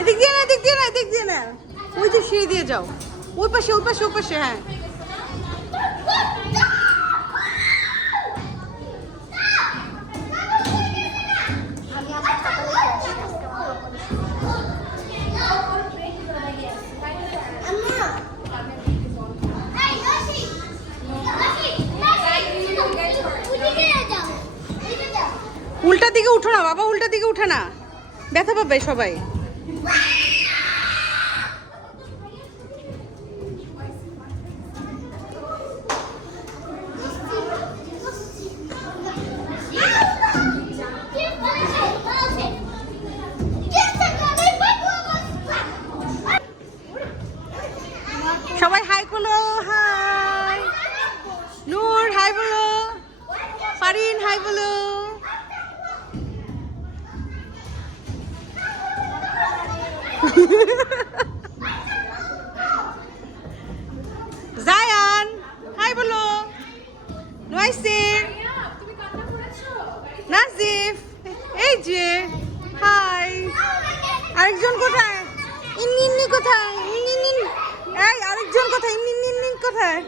এদিক দিয়ে না, এদিক দিয়ে না, এদিক দিয়ে না, ওই যে সিঁড়ি দিয়ে যাও, ওই পাশে, ওই পাশে, ওই পাশে। হ্যাঁ, উল্টা দিকে উঠো না বাবা, উল্টা দিকে উঠে না, ব্যথা পাবে সবাই। সবাই হাই বলো, হাই। নূর হাই বলো, ফারিন হাই বলো। জায়ান হাই বলো, নয়সির, নাজিফ, এই যে হাই। আরেকজন কোথায়? ইন্নি কোথায়? ইন্নি, এই আরেকজন কোথায়? ইন্নি কোথায়?